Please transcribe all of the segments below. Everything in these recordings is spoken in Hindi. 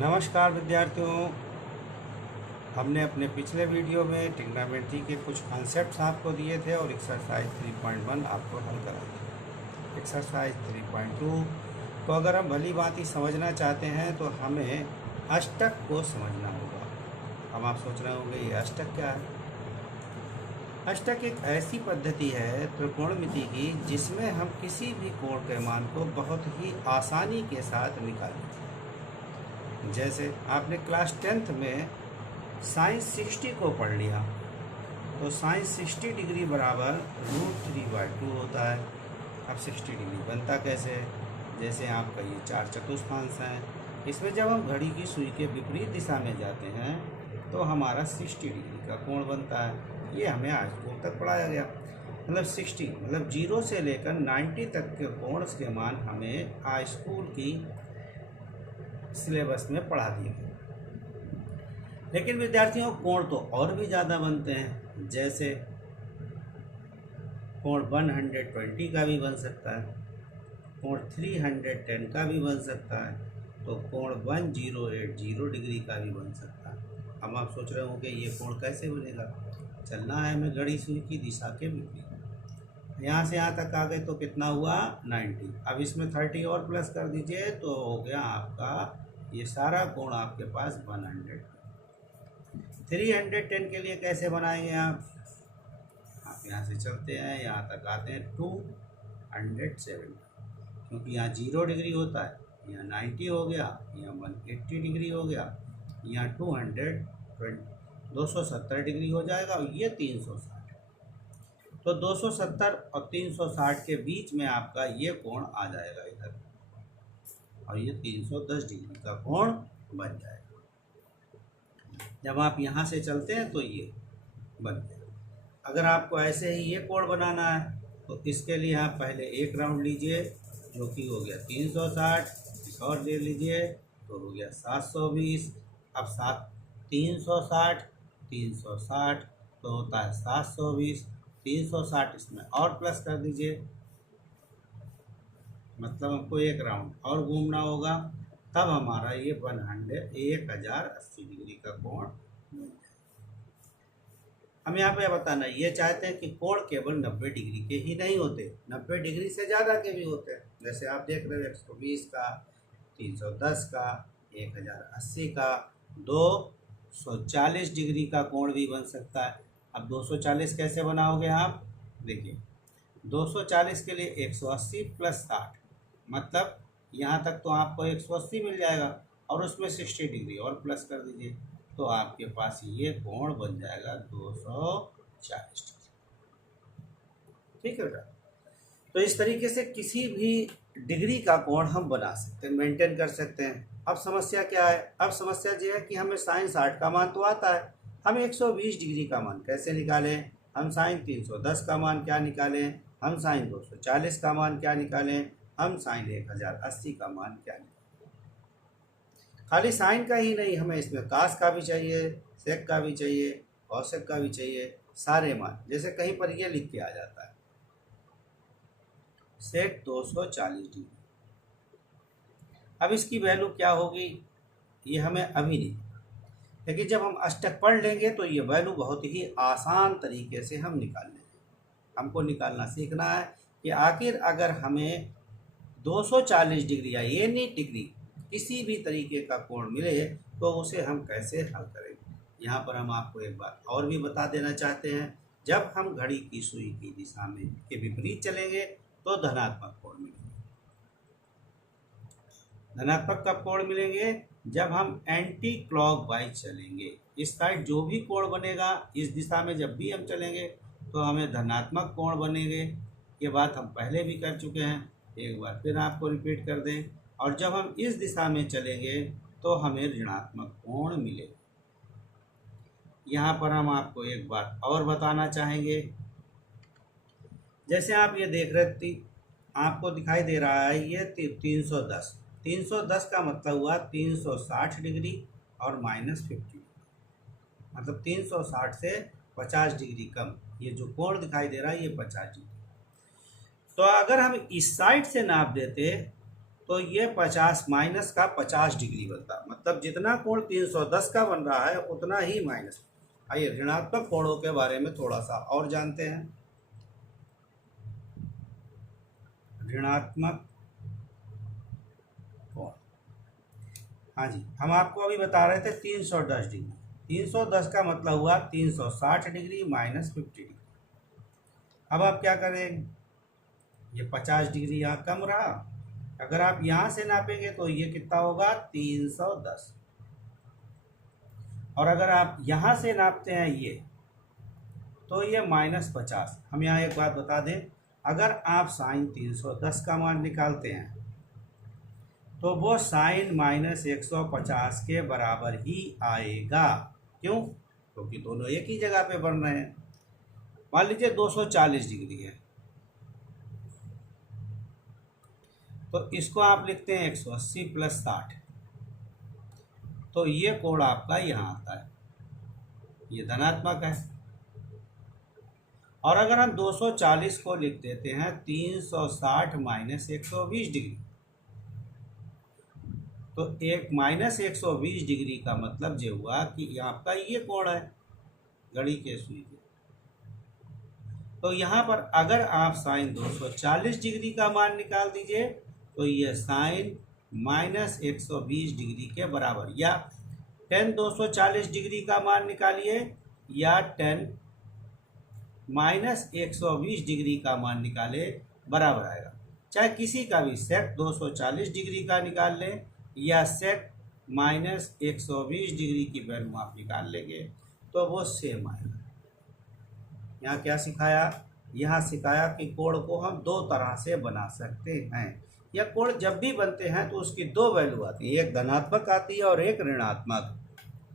नमस्कार विद्यार्थियों। हमने अपने पिछले वीडियो में ट्रिग्नोमेट्री के कुछ कॉन्सेप्ट्स आपको दिए थे और एक्सरसाइज 3.1 आपको हल कराई थी। एक्सरसाइज 3.2 को अगर हम भली भांति समझना चाहते हैं तो हमें अष्टक को समझना होगा। अब आप सोच रहे होंगे ये अष्टक क्या है। अष्टक एक ऐसी पद्धति है त्रिकोणमिति की जिसमें हम किसी भी कोण के मान को बहुत ही आसानी के साथ निकालें। जैसे आपने क्लास 10th में साइन 60 को पढ़ लिया तो साइन 60 डिग्री बराबर √3/2 होता है। अब 60 डिग्री बनता कैसे? जैसे आपका ये 4 चतुर्थांश हैं, इसमें जब हम घड़ी की सुई के विपरीत दिशा में जाते हैं तो हमारा 60 डिग्री का कोण बनता है। ये हमें आज स्कूल तक पढ़ाया गया। मतलब 60 मतलब 0 से लेकर 90 तक के कोण के मान हमें आज स्कूल की सिलेबस में पढ़ा दिए गए। लेकिन विद्यार्थियों कोण तो और भी ज़्यादा बनते हैं। जैसे कोण 120 का भी बन सकता है, कोण 310 का भी बन सकता है, तो कोण 1080 डिग्री का भी बन सकता है। अब आप सोच रहे होंगे ये कोण कैसे बनेगा। चलना है हमें घड़ी सुई की दिशा के विपरीत। यहाँ से यहाँ तक आ गए तो कितना हुआ 90। अब इसमें 30 और प्लस कर दीजिए तो हो गया आपका ये सारा कोण आपके पास 100। 310 के लिए कैसे बनाएंगे आप यहाँ से चलते हैं, यहाँ तक आते हैं 270, क्योंकि यहाँ 0 डिग्री होता है, यहाँ 90 हो गया, यहाँ 180 डिग्री हो गया, यहाँ 270 डिग्री हो जाएगा और ये 360। तो 270 और 360 के बीच में आपका ये कोण आ जाएगा इधर और ये 310 डिग्री का कोण बन जाएगा। जब आप यहाँ से चलते हैं तो ये बन जाएगा। अगर आपको ऐसे ही ये कोण बनाना है तो इसके लिए आप पहले एक राउंड लीजिए जो कि हो गया 360, इस और ले लीजिए तो हो गया 720। अब 360 360 तो होता है 720, 360 इसमें और प्लस कर दीजिए, मतलब हमको एक राउंड और घूमना होगा, तब हमारा ये 1080 डिग्री का कोण मिल जाएगा। हम यहाँ पे बताना ये चाहते हैं कि कोण केवल 90 डिग्री के ही नहीं होते, 90 डिग्री से ज़्यादा के भी होते हैं। जैसे आप देख रहे हो 120 का, 310 का, 1080 का, 240 डिग्री का कोण भी बन सकता है। अब 240 कैसे बनाओगे आप? देखिए 240 के लिए 180 + 60, मतलब यहाँ तक तो आपको 180 मिल जाएगा और उसमें 60 डिग्री और प्लस कर दीजिए तो आपके पास ये कोण बन जाएगा 240 डिग्री। ठीक है बेटा। तो इस तरीके से किसी भी डिग्री का कोण हम बना सकते हैं, मेंटेन कर सकते हैं। अब समस्या क्या है? अब समस्या ये है कि हमें साइन 60 का मान तो आता है, हम 120 डिग्री का मान कैसे निकालें, हम साइन 310 का मान क्या निकालें, हम साइन 240 का मान क्या निकालें, हम साइन 1080 का मान क्या निकालें। खाली साइन का ही नहीं, हमें इसमें कास का भी चाहिए, सेक का भी चाहिए, कौसेक का भी चाहिए, सारे मान। जैसे कहीं पर ये लिख के आ जाता है सेक 240 डिग्री। अब इसकी वैल्यू क्या होगी ये हमें अभी नहीं, लेकिन जब हम अष्टक पढ़ लेंगे तो ये वैल्यू बहुत ही आसान तरीके से हम निकाल लेंगे। हमको निकालना सीखना है कि आखिर अगर हमें 240 डिग्री या एनी डिग्री किसी भी तरीके का कोण मिले तो उसे हम कैसे हल करेंगे। यहाँ पर हम आपको एक बात और भी बता देना चाहते हैं, जब हम घड़ी की सुई की दिशा में के विपरीत चलेंगे तो धनात्मक कोण मिलेंगे। धनात्मक कब कोण मिलेंगे? जब हम एंटी क्लॉकवाइज चलेंगे। इस साइड जो भी कोण बनेगा इस दिशा में जब भी हम चलेंगे तो हमें धनात्मक कोण बनेंगे। ये बात हम पहले भी कर चुके हैं, एक बार फिर आपको रिपीट कर दें। और जब हम इस दिशा में चलेंगे तो हमें ऋणात्मक कोण मिलेगा। यहाँ पर हम आपको एक बात और बताना चाहेंगे। जैसे आप ये देख रहे थे, आपको दिखाई दे रहा है ये 310। 310 का मतलब हुआ 360 डिग्री और -50, मतलब 360 से 50 डिग्री कम। ये जो कोण दिखाई दे रहा है ये 50 डिग्री। तो अगर हम इस साइड से नाप देते तो ये 50 माइनस का 50 डिग्री बनता, मतलब जितना कोण 310 का बन रहा है उतना ही माइनस। आइए ऋणात्मक कोणों के बारे में थोड़ा सा और जानते हैं। ऋणात्मक कोण, हाँ जी, हम आपको अभी बता रहे थे 310 डिग्री। 310 का मतलब हुआ 360 डिग्री माइनस 50 डिग्री। अब आप क्या करें, ये 50 डिग्री यहाँ कम रहा, अगर आप यहाँ से नापेंगे तो ये कितना होगा 310, और अगर आप यहाँ से नापते हैं ये तो ये -50। हम यहाँ एक बात बता दें, अगर आप साइन 310 का मान निकालते हैं तो वो साइन -150 के बराबर ही आएगा। क्यों? क्योंकि दोनों एक ही जगह पे बन रहे हैं। मान लीजिए 240 डिग्री है, तो इसको आप लिखते हैं 180 + 60, तो ये कोण आपका यहाँ आता है, ये धनात्मक है। और अगर हम 240 को लिख देते हैं 360 - 120 डिग्री, तो एक -120 डिग्री का मतलब ये हुआ कि आपका ये कोण है घड़ी के सुई के। तो यहाँ पर अगर आप साइन 240 डिग्री का मान निकाल दीजिए तो ये साइन -120 डिग्री के बराबर, या tan 240 डिग्री का मान निकालिए या tan -120 डिग्री का मान निकाले, बराबर आएगा। चाहे किसी का भी सेक 240 डिग्री का निकाल लें या सेक -120 डिग्री की वैल्यू आप निकाल लेंगे तो वो सेम आएगा। यहाँ क्या सिखाया? यहाँ सिखाया कि कोण को हम दो तरह से बना सकते हैं। या कोण जब भी बनते हैं तो उसकी दो वैल्यू आती है, एक धनात्मक आती है और एक ऋणात्मक।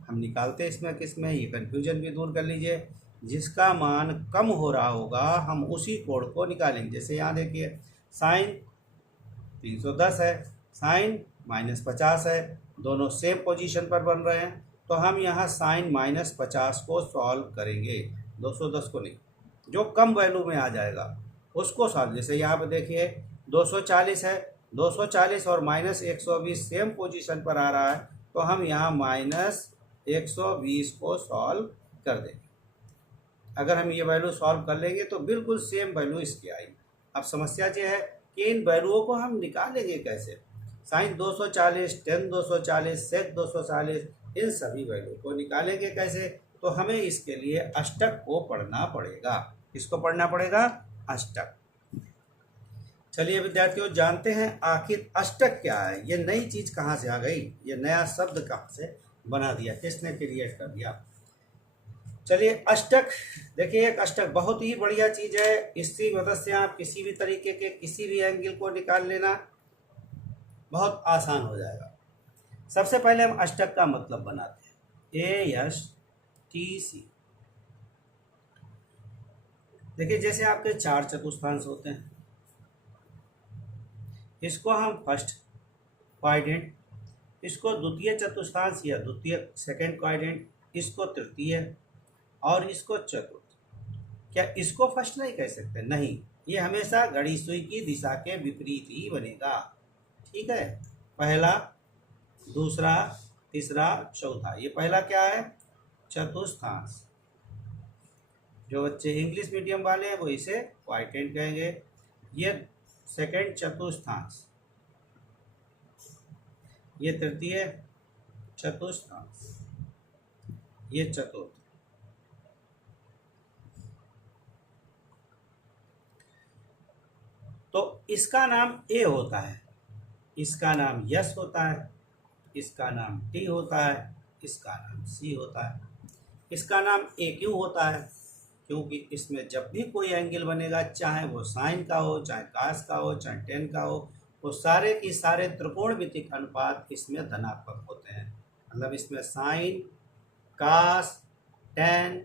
हम निकालते हैं इसमें किसमें, ये कन्फ्यूजन भी दूर कर लीजिए। जिसका मान कम हो रहा होगा हम उसी कोण को निकालेंगे। जैसे यहाँ देखिए साइन 310 है, साइन -50 है, दोनों सेम पोजीशन पर बन रहे हैं, तो हम यहाँ साइन -50 को सॉल्व करेंगे, 210 को नहीं, जो कम वैल्यू में आ जाएगा उसको सॉल्व। जैसे यहाँ पे देखिए 240 है, 240 और -120 सेम पोजीशन पर आ रहा है, तो हम यहाँ -120 को सॉल्व कर देंगे। अगर हम ये वैल्यू सॉल्व कर लेंगे तो बिल्कुल सेम वैल्यू इसकी आएगी। अब समस्या ये है कि इन वैल्यूओं को हम निकालेंगे कैसे। साइन 240, tan 240, सेक 240, इन सभी वैल्यू को निकालेंगे कैसे, तो हमें इसके लिए अष्टक को पढ़ना पड़ेगा। किसको पढ़ना पड़ेगा? अष्टक। चलिए विद्यार्थियों, जानते हैं आखिर अष्टक क्या है। ये नई चीज कहाँ से आ गई, ये नया शब्द कहाँ से बना दिया, किसने क्रिएट कर दिया। चलिए अष्टक देखिए, एक अष्टक बहुत ही बढ़िया चीज है। इसकी मदद से आप किसी भी तरीके के किसी भी एंगल को निकाल लेना बहुत आसान हो जाएगा। सबसे पहले हम अष्टक का मतलब बनाते हैं, ASTC। देखिए जैसे आपके 4 चतुर्थांश होते हैं, इसको हम फर्स्ट क्वाड्रेंट, इसको द्वितीय चतुर्थांश या द्वितीय सेकंड क्वाड्रेंट, इसको तृतीय और इसको चतुर्थ। क्या इसको फर्स्ट नहीं कह सकते? नहीं, ये हमेशा घड़ी सुई की दिशा के विपरीत ही बनेगा। ठीक है, पहला, दूसरा, तीसरा, चौथा। ये पहला क्या है? चतुर्थांश। जो बच्चे इंग्लिश मीडियम वाले हैं वो इसे क्वाड्रेंट कहेंगे। ये सेकंड चतुर्थांश, ये तृतीय चतुर्थांश, ये चतुर्थ। तो इसका नाम A होता है, इसका नाम यश होता है, इसका नाम T होता है, इसका नाम C होता है। इसका नाम A क्यों होता है? क्योंकि इसमें जब भी कोई एंगल बनेगा, चाहे वो साइन का हो, चाहे कास का हो, चाहे टेन का हो, वो सारे की सारे त्रिकोणमितिक अनुपात इसमें धनात्मक होते हैं। मतलब इसमें साइन, कास, टेन,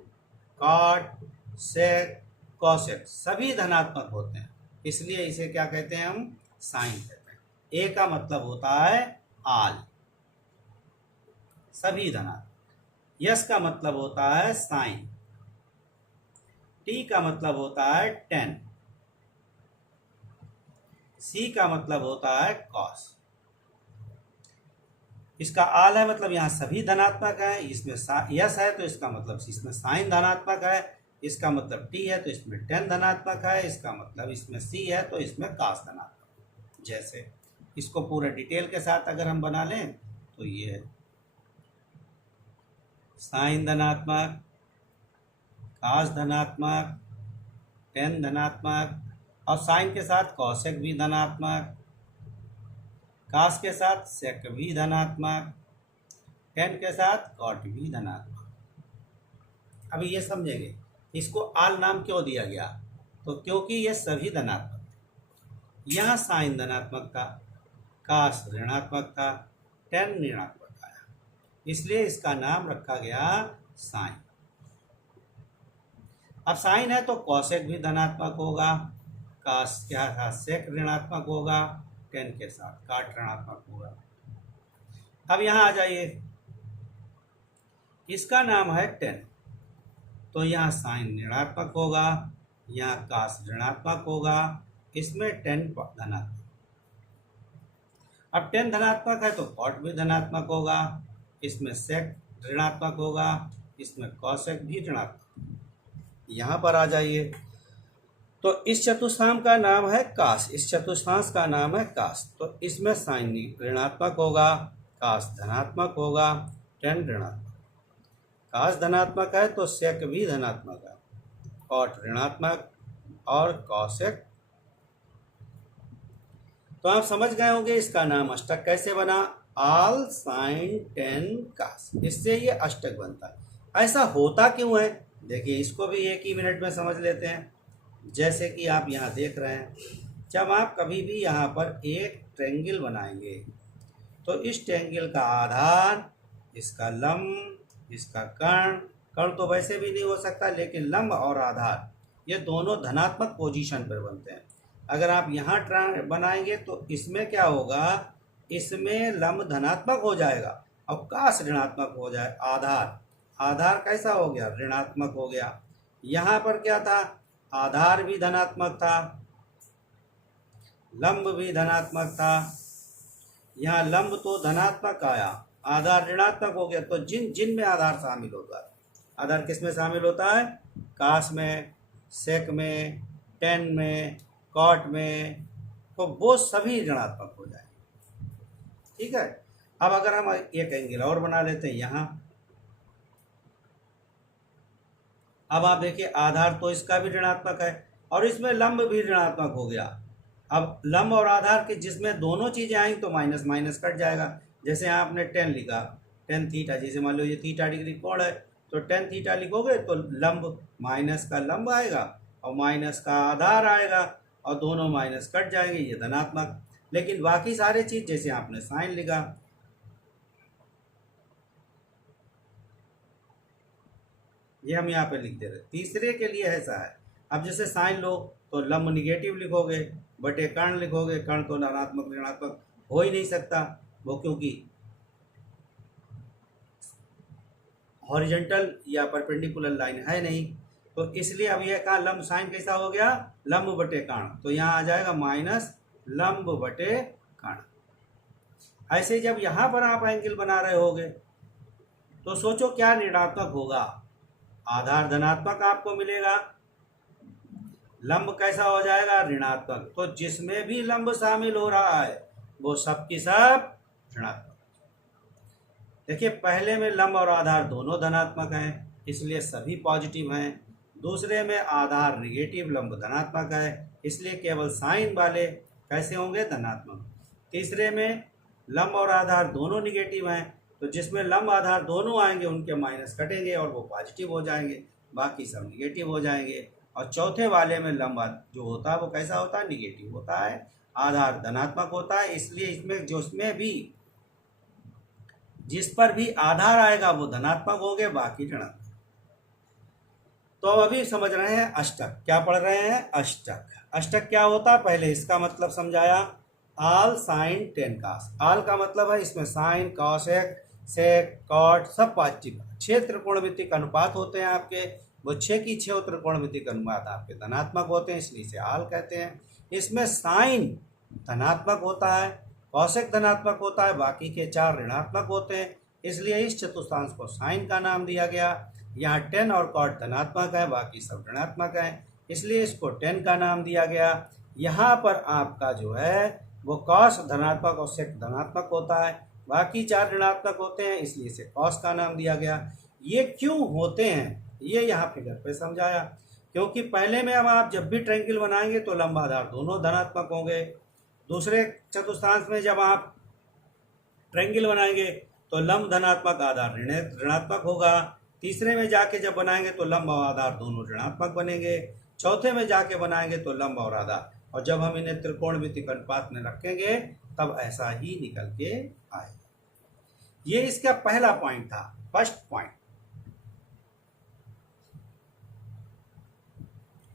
कॉट, सेक, कोसेक सभी धनात्मक होते हैं, इसलिए इसे क्या कहते हैं? हम साइन कहते हैं। ए का मतलब होता है आल, सभी धनात्मक। यस का मतलब होता है साइन, टी का मतलब होता है टेन, सी का मतलब होता है कॉस। इसका आल है मतलब यहाँ सभी धनात्मक है, इसमें यस है तो इसका मतलब इसमें साइन धनात्मक है, इसका मतलब टी है तो इसमें टेन धनात्मक है, इसका मतलब इसमें सी है तो इसमें कास धनात्मक। जैसे इसको पूरा डिटेल के साथ अगर हम बना लें तो ये है साइन धनात्मक, कास धनात्मक, टेन धनात्मक, और साइन के साथ कॉसेक भी धनात्मक, कास के साथ सेक भी धनात्मक, टेन के साथ कॉट भी धनात्मक। अभी ये समझेंगे इसको आल नाम क्यों दिया गया, तो क्योंकि ये सभी धनात्मक, यहाँ साइन धनात्मक था, कास ऋणात्मक था, टेन ऋणात्मक आया, इसलिए इसका नाम रखा गया साइन। अब साइन है तो कॉसेक भी धनात्मक होगा, कास क्या था सेक ऋणात्मक होगा, टेन के साथ काट ऋणात्मक होगा। अब यहाँ आ जाइए, इसका नाम है टेन, तो यहाँ साइन ऋणात्मक होगा, यहाँ कास ऋणात्मक होगा, इसमें टेन धनात्मक। अब टेन धनात्मक है तो कॉट भी धनात्मक होगा, इसमें सेक ऋणात्मक होगा, इसमें कॉसेक भी ऋणात्मक। यहाँ पर आ जाइए, तो इस चतुष्फलक का नाम है कास, इस चतुष्फलक का नाम है कास, तो इसमें साइन ऋणात्मक होगा, कास धनात्मक होगा, टेन ऋणात्मक। कास धनात्मक है तो सेक भी धनात्मक है, कॉट ऋणात्मक और कॉसेक। तो आप समझ गए होंगे इसका नाम अष्टक कैसे बना, आल साइन टेन कास, इससे ये अष्टक बनता है। ऐसा होता क्यों है, देखिए इसको भी एक ही मिनट में समझ लेते हैं। जैसे कि आप यहाँ देख रहे हैं, जब आप कभी भी यहाँ पर एक ट्रायंगल बनाएंगे तो इस ट्रायंगल का आधार, इसका लंब, इसका कर्ण, कर्ण तो वैसे भी नहीं हो सकता, लेकिन लंब और आधार ये दोनों धनात्मक पोजीशन पर बनते हैं। अगर आप यहाँ बनाएंगे तो इसमें क्या होगा, इसमें लंब धनात्मक हो जाएगा और कास ऋणात्मक हो जाए, आधार, आधार कैसा हो गया, ऋणात्मक हो गया। यहाँ पर क्या था, आधार भी धनात्मक था, लंब भी धनात्मक था, यहाँ लंब तो धनात्मक आया, आधार ऋणात्मक हो गया। तो जिन जिन में आधार शामिल होता है, आधार किस में शामिल होता है, कास में, सेक में, टेन में, कॉट में, तो वो सभी ऋणात्मक हो जाएंगे। ठीक है, अब अगर हम एक एंगल और बना लेते हैं यहाँ, अब आप देखिए आधार तो इसका भी ऋणात्मक है और इसमें लंब भी ऋणात्मक हो गया। अब लंब और आधार के जिसमें दोनों चीजें आएंगी तो माइनस माइनस कट जाएगा। जैसे यहाँ आपने टेन लिखा, टेन थीटा, जैसे मान लो ये थीटा डिग्री कोण है तो टेन थीटा लिखोगे तो लंब माइनस का लंब आएगा और माइनस का आधार आएगा और दोनों माइनस कट जाएंगे, ये धनात्मक। लेकिन बाकी सारे चीज जैसे आपने साइन लिखा, ये हम यहाँ पे लिख दे रहे, तीसरे के लिए ऐसा है। अब जैसे साइन लो तो लंब निगेटिव लिखोगे, बटे कर्ण लिखोगे, कर्ण तो धनात्मक ऋणात्मक हो ही नहीं सकता, वो क्योंकि हॉरिजॉन्टल या परपेंडिकुलर लाइन है नहीं, तो इसलिए अब यह कहा लंब साइन कैसा हो गया, लंब बटे कर्ण, तो यहाँ आ जाएगा माइनस लंब बटे कर्ण। ऐसे जब यहाँ पर आप एंगल बना रहे होगे तो सोचो क्या ऋणात्मक होगा, आधार धनात्मक आपको मिलेगा, लंब कैसा हो जाएगा, ऋणात्मक। तो जिसमें भी लंब शामिल हो रहा है वो सब की सब ऋणात्मक। देखिए पहले में लंब और आधार दोनों धनात्मक हैं, इसलिए सभी पॉजिटिव हैं। दूसरे में आधार निगेटिव, लंब धनात्मक है, इसलिए केवल साइन वाले कैसे होंगे, धनात्मक। तीसरे में लंब और आधार दोनों निगेटिव हैं, तो जिसमें लंब आधार दोनों आएंगे उनके माइनस कटेंगे और वो पॉजिटिव हो जाएंगे, बाकी सब निगेटिव हो जाएंगे। और चौथे वाले में लंब जो होता है वो कैसा होता है, निगेटिव होता है, आधार धनात्मक होता है, इसलिए इसमें जो उसमें भी जिस पर भी आधार आएगा वो धनात्मक होंगे, बाकी ऋणात्मक। तो अभी समझ रहे हैं अष्टक, क्या पढ़ रहे हैं, अष्टक। अष्टक क्या होता है, पहले इसका मतलब समझाया, आल साइन टेन कास। आल का मतलब है इसमें साइन, कॉसेक, सेक, कॉट सब पॉजिटिव। 6 त्रिकोणमितिक अनुपात होते हैं आपके, वो 6 की 6 त्रिकोणमितिक अनुपात आपके धनात्मक होते हैं, इसलिए इसे आल कहते हैं। इसमें साइन धनात्मक होता है, कौशिक धनात्मक होता है, बाकी के 4 ऋणात्मक होते हैं, इसलिए इस चतुर्थांश को साइन का नाम दिया गया। यहाँ टेन और कॉट धनात्मक है, बाकी सब ऋणात्मक है, इसलिए इसको टेन का नाम दिया गया। यहाँ पर आपका जो है वो कॉस धनात्मक और सेक धनात्मक होता है, बाकी 4 ऋणात्मक होते हैं, इसलिए इसे कॉस का नाम दिया गया। ये क्यों होते हैं ये यहाँ फिगर पे समझाया, क्योंकि पहले में अब आप जब भी ट्रायंगल बनाएंगे तो लंब आधार दोनों धनात्मक होंगे, दूसरे चतुर्थांश में जब आप ट्रायंगल बनाएंगे तो लंब धनात्मक आधार ऋणात्मक होगा, तीसरे में जाके जब बनाएंगे तो लंब और आधार दोनों ऋणात्मक बनेंगे, चौथे में जाके बनाएंगे तो लंब और आधार, और जब हम इन्हें त्रिकोणमितिक अनुपात में रखेंगे तब ऐसा ही निकल के आएगा। ये इसका पहला पॉइंट था, फर्स्ट पॉइंट।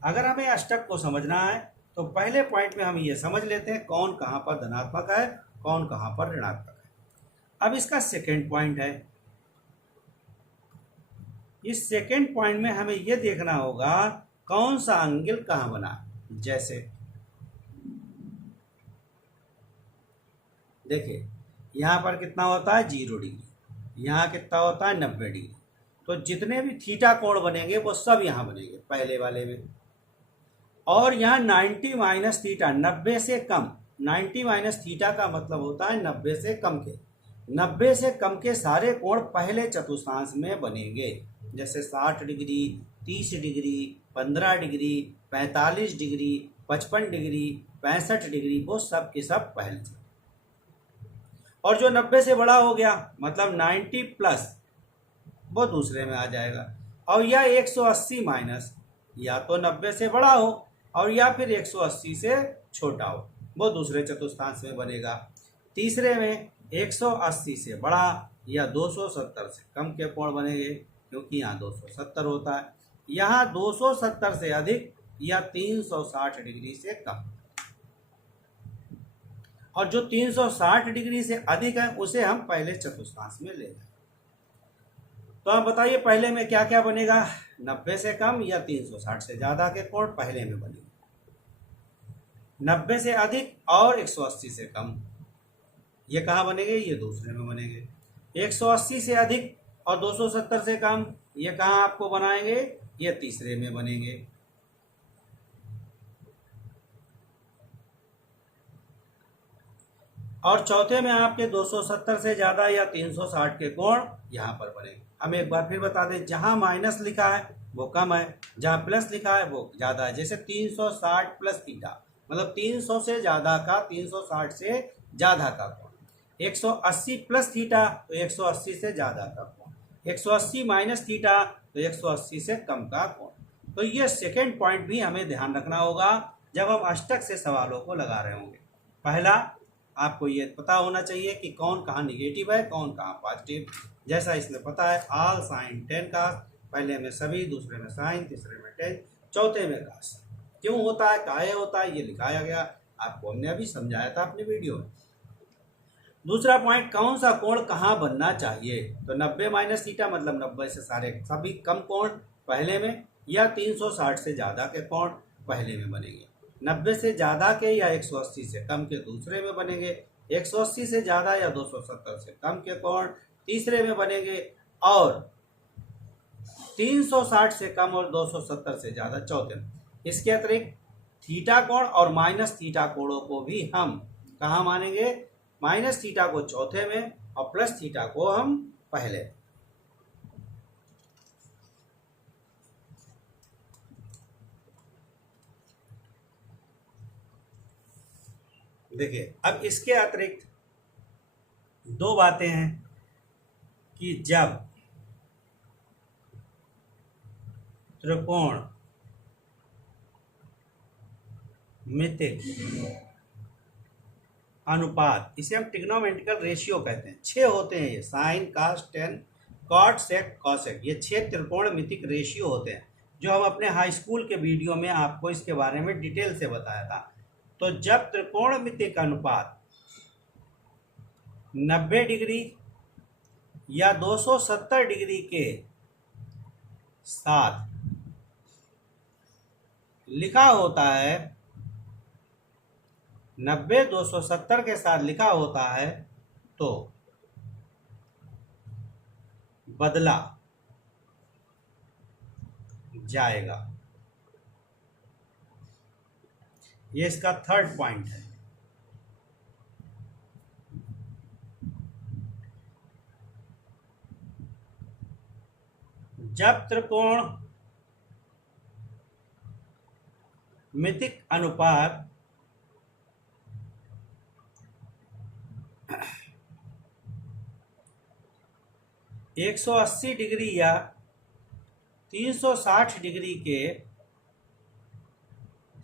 अगर हमें अष्टक को समझना है तो पहले पॉइंट में हम ये समझ लेते हैं कौन कहां पर धनात्मक है, कौन कहां पर ऋणात्मक है। अब इसका सेकेंड पॉइंट है, इस सेकेंड पॉइंट में हमें यह देखना होगा कौन सा एंगल कहां बना। जैसे देखिए यहां पर कितना होता है 0 डिग्री, यहां कितना होता है 90 डिग्री, तो जितने भी थीटा कोण बनेंगे वो सब यहां बनेंगे पहले वाले में। और यहाँ 90 माइनस थीटा 90 से कम, 90 माइनस थीटा का मतलब होता है 90 से कम के, 90 से कम के सारे कोण पहले चतुर्थांश में बनेंगे, जैसे 60 degree, 30 degree, 15 degree, 45 degree, 55 degree, 65 degree, वो सब के सब पहले से। और जो 90 से बड़ा हो गया मतलब 90 प्लस वो दूसरे में आ जाएगा। और यह 180 माइनस या तो 90 से बड़ा हो और या फिर 180 से छोटा हो, वो दूसरे चतुर्थांश में बनेगा। तीसरे में 180 से बड़ा या 270 से कम के कोण बनेंगे, क्योंकि यहाँ 270 होता है, यहाँ 270 से अधिक या 360 डिग्री से कम। और जो 360 डिग्री से अधिक है उसे हम पहले चतुर्थांश में ले जाएंगे। तो आप बताइए पहले में क्या क्या बनेगा, 90 से कम या 360 से ज़्यादा के कोण पहले में बनेंगे, 90 से अधिक और 180 से कम ये कहाँ बनेंगे, ये दूसरे में बनेंगे। 180 से अधिक और 270 से कम ये कहाँ आपको बनाएंगे, ये तीसरे में बनेंगे। और चौथे में आपके 270 से ज़्यादा या 360 के कोण यहाँ पर बनेंगे। हम एक बार फिर बता दें, जहाँ माइनस लिखा है वो कम है, जहाँ प्लस लिखा है वो ज़्यादा है। जैसे 360 प्लस थीटा मतलब 300 से ज़्यादा का, 360 से ज़्यादा का कोण, 180 प्लस थीटा तो 180 से ज़्यादा का कोण, 180 माइनस थीटा तो 180 से कम का कोण। तो ये सेकेंड पॉइंट भी हमें ध्यान रखना होगा जब हम अष्टक से सवालों को लगा रहे होंगे। पहला आपको ये पता होना चाहिए कि कौन कहाँ निगेटिव है, कौन कहाँ पॉजिटिव। जैसा इसमें पता है ऑल साइन 10 का, पहले में सभी, दूसरे में साइन, तीसरे में 10, चौथे में कास। क्यों होता है, काहे होता है, ये लिखाया गया, आपको हमने अभी समझाया था अपने वीडियो में। दूसरा पॉइंट, कौन सा कोण कहाँ बनना चाहिए, तो 90 माइनस थीटा मतलब 90 से सारे सभी कम कोण पहले में, या 360 से ज़्यादा के कोण पहले में बनेंगे। 90 से ज़्यादा के या 180 से कम के दूसरे में बनेंगे, 180 से ज़्यादा या 270 से कम के कोण तीसरे में बनेंगे, और 360 से कम और 270 से ज़्यादा चौथे में। इसके अतिरिक्त थीटा कोण और माइनस थीटा कोणों को भी हम कहाँ मानेंगे, माइनस थीटा को चौथे में और प्लस थीटा को हम पहले। देखिए अब इसके अतिरिक्त दो बातें हैं कि जब त्रिकोण मितिक अनुपात, इसे हम ट्रिग्नोमेट्रिकल रेशियो कहते हैं, 6 होते हैं ये, साइन, कास, टेन, कॉट, सेक, कॉसेक, ये 6 त्रिकोण मितिक रेशियो होते हैं, जो हम अपने हाई स्कूल के वीडियो में आपको इसके बारे में डिटेल से बताया था। तो जब त्रिकोणमितिक अनुपात 90 डिग्री या 270 डिग्री के साथ लिखा होता है 90 270 के साथ लिखा होता है तो बदला जाएगा। ये इसका थर्ड पॉइंट है। जब त्रिकोण मितिक अनुपात 180 डिग्री या 360 डिग्री के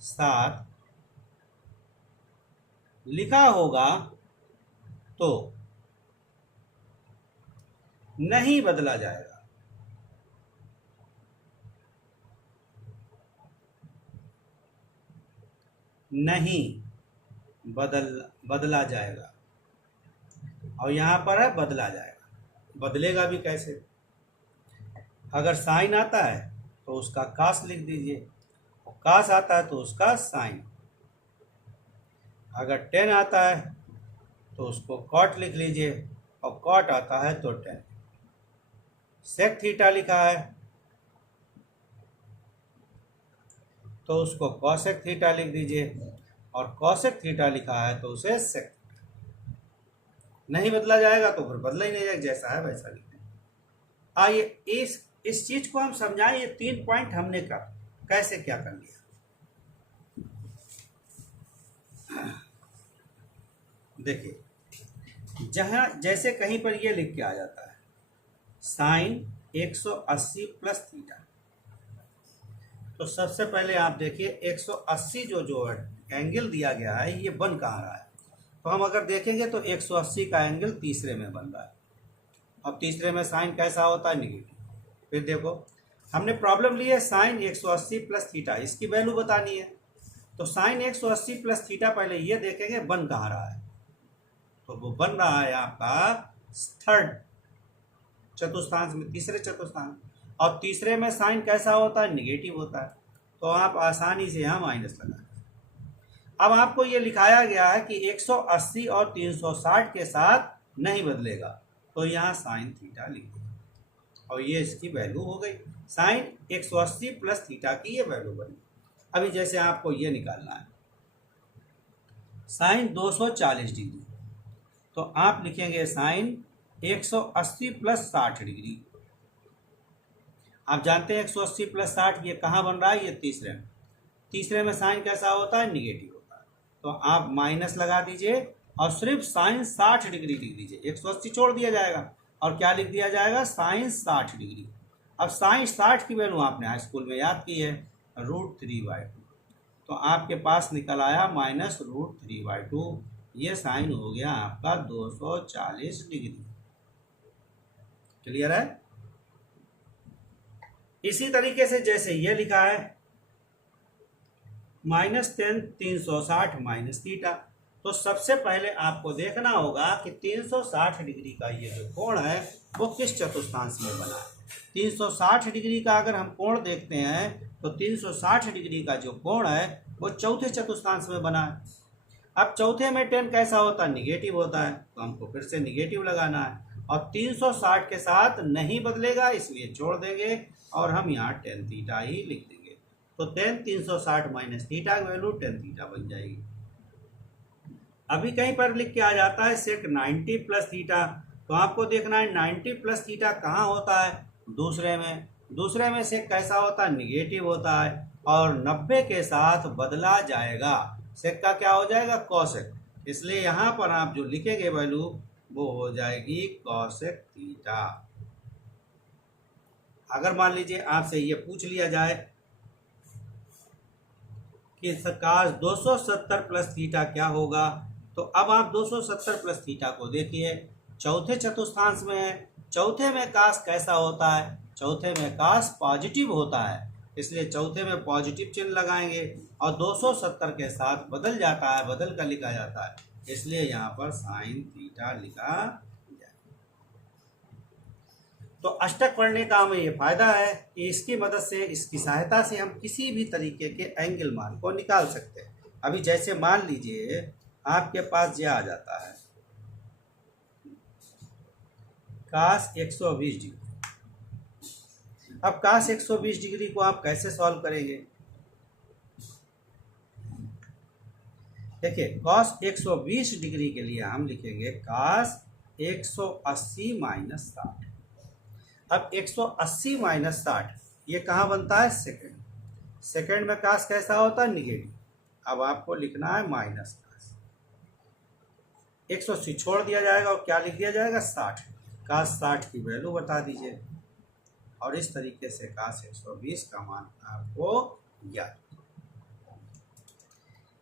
साथ लिखा होगा तो नहीं बदला जाएगा। नहीं बदला जाएगा। और यहां पर है बदला जाएगा। बदलेगा भी कैसे? अगर साइन आता है तो उसका कास लिख दीजिए, और कास आता है तो उसका साइन। अगर टेन आता है तो उसको कॉट लिख लीजिए, और कॉट आता है तो टेन। सेक थीटा लिखा है तो उसको कॉसेक थीटा लिख दीजिए, और कॉसेक थीटा लिखा है तो उसे सेक। नहीं बदला जाएगा तो फिर बदला ही नहीं जाएगा, जैसा है वैसा लिखें। आइए इस चीज को हम समझाएं। ये 3 पॉइंट हमने कैसे क्या कर लिया। देखिए, जहां जैसे कहीं पर ये लिख के आ जाता है साइन 180 प्लस थीटा, तो सबसे पहले आप देखिए 180 जो एंगल दिया गया है ये बन कहाँ रहा है। तो हम अगर देखेंगे तो 180 का एंगल तीसरे में बन रहा है। अब तीसरे में साइन कैसा होता है? निगेटिव। फिर देखो, हमने प्रॉब्लम ली है साइन 180 प्लस थीटा, इसकी वैल्यू बतानी है। तो साइन 180 प्लस थीटा पहले ये देखेंगे बन कहाँ रहा है। तो वो बन रहा है आपका थर्ड चतुर्थांश में, तीसरे चतुर्थांश। और तीसरे में साइन कैसा होता है? निगेटिव होता है। तो आप आसानी से यहाँ माइनस लगा। अब आपको ये लिखाया गया है कि 180 और 360 के साथ नहीं बदलेगा, तो यहाँ साइन थीटा लिख दें, और ये इसकी वैल्यू हो गई। साइन 180 प्लस थीटा की ये वैल्यू बनी। अभी जैसे आपको ये निकालना है साइन 240 डिग्री, तो आप लिखेंगे साइन 180 प्लस 60 डिग्री। आप जानते हैं 180 प्लस 60 ये कहाँ बन रहा है? ये तीसरे में। तीसरे में साइन कैसा होता है? निगेटिव होता है। तो आप माइनस लगा दीजिए और सिर्फ साइन 60 डिग्री लिख दीजिए। 180 छोड़ दिया जाएगा और क्या लिख दिया जाएगा? Sign 60 degree. अब साइन 60 की वैल्यू आपने हाई स्कूल में याद की है, √3/2। तो आपके पास निकल आया माइनस √3/2। ये साइन हो गया आपका 240 डिग्री। क्लियर है? इसी तरीके से जैसे ये लिखा है -10 360 माइनस थीटा, तो सबसे पहले आपको देखना होगा कि 360 डिग्री का ये जो कोण है वो किस चतुर्थांश में बना है। 360 डिग्री का अगर हम कोण देखते हैं तो 360 डिग्री का जो कोण है वो चौथे चतुर्थांश में बना है। अब चौथे में 10 कैसा होता है? निगेटिव होता है, तो हमको फिर से निगेटिव लगाना है। और 360 के साथ नहीं बदलेगा इसलिए छोड़ देंगे, और हम यहाँ टेन थीटा ही लिख देंगे। तो 360 माइनस थीटा की वैल्यू टेन थीटा बन जाएगी। अभी कहीं पर लिख के आ जाता है सेक 90 प्लस थीटा, तो आपको देखना है 90 प्लस थीटा कहाँ होता है? दूसरे में। दूसरे में सेक कैसा होता है? निगेटिव होता है, और 90 के साथ बदला जाएगा। सेक का क्या हो जाएगा? कॉसेक। इसलिए यहाँ पर आप जो लिखेंगे वैल्यू वो हो जाएगी कॉसेक थीटा। अगर मान लीजिए आपसे ये पूछ लिया जाए कि काश 270 प्लस थीटा क्या होगा, तो अब आप 270 प्लस थीटा को देखिए, चौथे चतुर्थांश में है। चौथे में काश कैसा होता है? चौथे में काश पॉजिटिव होता है, इसलिए चौथे में पॉजिटिव चिन्ह लगाएंगे, और 270 के साथ बदल जाता है, बदल कर लिखा जाता है, इसलिए यहाँ पर साइन थीटा लिखा जाए। तो अष्टक पढ़ने का हमें ये फायदा है कि इसकी मदद से, इसकी सहायता से हम किसी भी तरीके के एंगल मान को निकाल सकते हैं। अभी जैसे मान लीजिए आपके पास यह आ जाता है cos 120 डिग्री। अब cos 120 डिग्री को आप कैसे सॉल्व करेंगे? देखिए cos 120 डिग्री के लिए हम लिखेंगे cos 180 माइनस 60। अब 180 माइनस 60 ये कहाँ बनता है? सेकेंड। सेकेंड में cos कैसा होता है? निगेटिव। अब आपको लिखना है माइनस cos। 180 छोड़ दिया जाएगा और क्या लिख दिया जाएगा? 60। cos 60 की वैल्यू बता दीजिए और इस तरीके से cos 120 का मान आपको ज्ञात।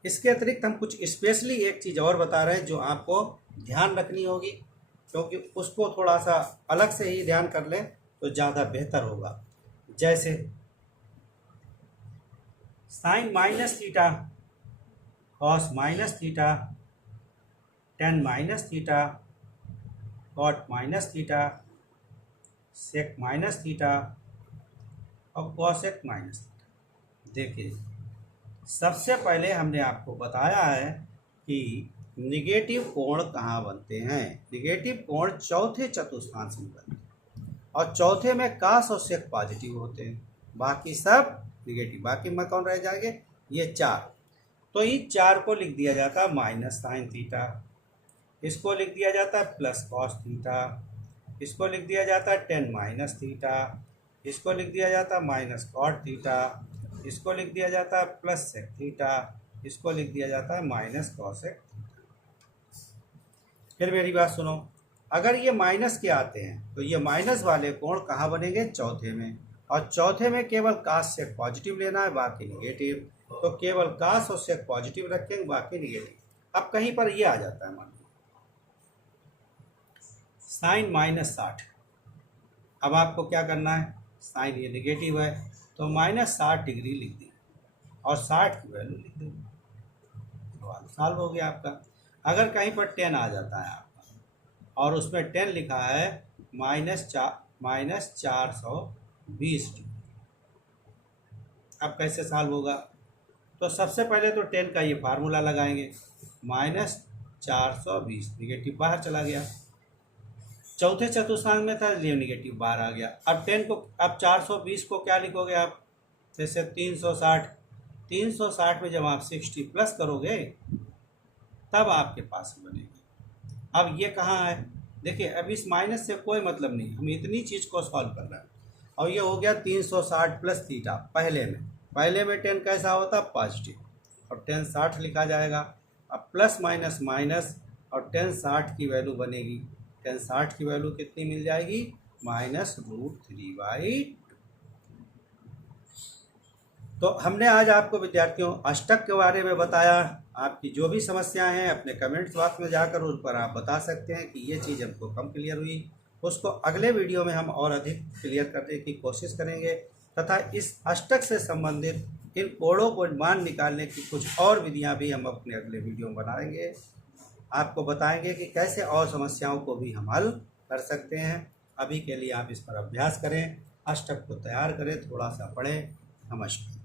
इसके अतिरिक्त हम कुछ स्पेशली एक चीज़ और बता रहे हैं जो आपको ध्यान रखनी होगी, क्योंकि उसको थोड़ा सा अलग से ही ध्यान कर लें तो ज़्यादा बेहतर होगा। जैसे sine minus theta, cos minus theta, tan minus theta, cot minus theta, sec minus theta और कॉसेक माइनस थीटा। देखिए सबसे पहले हमने आपको बताया है कि निगेटिव कोण कहाँ बनते हैं। निगेटिव कोण चौथे चतुर्थांश में बनते हैं और चौथे में cos और sec पॉजिटिव होते हैं, बाकी सब निगेटिव। बाकी में कौन रह जाएंगे? ये चार। तो इस चार को लिख दिया जाता है माइनस साइन थीटा, इसको लिख दिया जाता है प्लस कॉस थीटा, इसको लिख दिया जाता है टेन माइनस थीटा, इसको लिख दिया जाता है माइनस कॉट थीटा, इसको लिख दिया जाता है प्लस सेक थीटा, इसको लिख दिया जाता है माइनस कॉसेक। फिर मेरी बात सुनो, अगर ये माइनस के आते हैं तो ये माइनस वाले कोण कहाँ बनेंगे? चौथे में। और चौथे में केवल कास सेक पॉजिटिव लेना है, बाकी निगेटिव। तो केवल कास और सेक पॉजिटिव रखेंगे, बाकी निगेटिव। अब कहीं पर ये आ जाता है, मान लो साइन माइनस 60। अब आपको क्या करना है? साइन ये निगेटिव है तो माइनस 60 डिग्री लिख देंगे और 60 की वैल्यू लिख देंगे। सवाल सॉल्व हो गया आपका। अगर कहीं पर 10 आ जाता है आपका और उसमें 10 लिखा है माइनस 420 डिग्री, अब कैसे सॉल्व होगा? तो सबसे पहले तो 10 का ये फार्मूला लगाएंगे, माइनस 420, निगेटिव बाहर चला गया। चौथे चतुर्थांश में था इसलिए निगेटिव बाहर आ गया। अब 10 को, अब 420 को क्या लिखोगे आप? जैसे 360। 360 में जब आप 60 प्लस करोगे तब आपके पास बनेगा। अब ये कहाँ है? देखिए अब इस माइनस से कोई मतलब नहीं, हम इतनी चीज़ को सॉल्व कर रहे हैं। और ये हो गया 360 प्लस थीटा। पहले में 10 कैसा होता? पॉजिटिव, और 10 60 लिखा जाएगा। अब प्लस माइनस माइनस और 10 60 की वैल्यू बनेगी। 10 60 की वैल्यू कितनी मिल जाएगी? -√3/2। तो हमने आज आपको विद्यार्थियों अष्टक के बारे में बताया। आपकी जो भी समस्याएं हैं अपने कमेंट्स बॉक्स में जाकर उस पर आप बता सकते हैं कि ये चीज़ हमको कम क्लियर हुई। उसको अगले वीडियो में हम और अधिक क्लियर करने की कोशिश करेंगे तथा इस अष्टक से संबंधित इन कोणों को मान निकालने की कुछ और विधियां भी हम अपने अगले वीडियो में बनाएंगे। आपको बताएंगे कि कैसे और समस्याओं को भी हम हल कर सकते हैं। अभी के लिए आप इस पर अभ्यास करें, अष्टक को तैयार करें, थोड़ा सा पढ़ें। नमस्कार।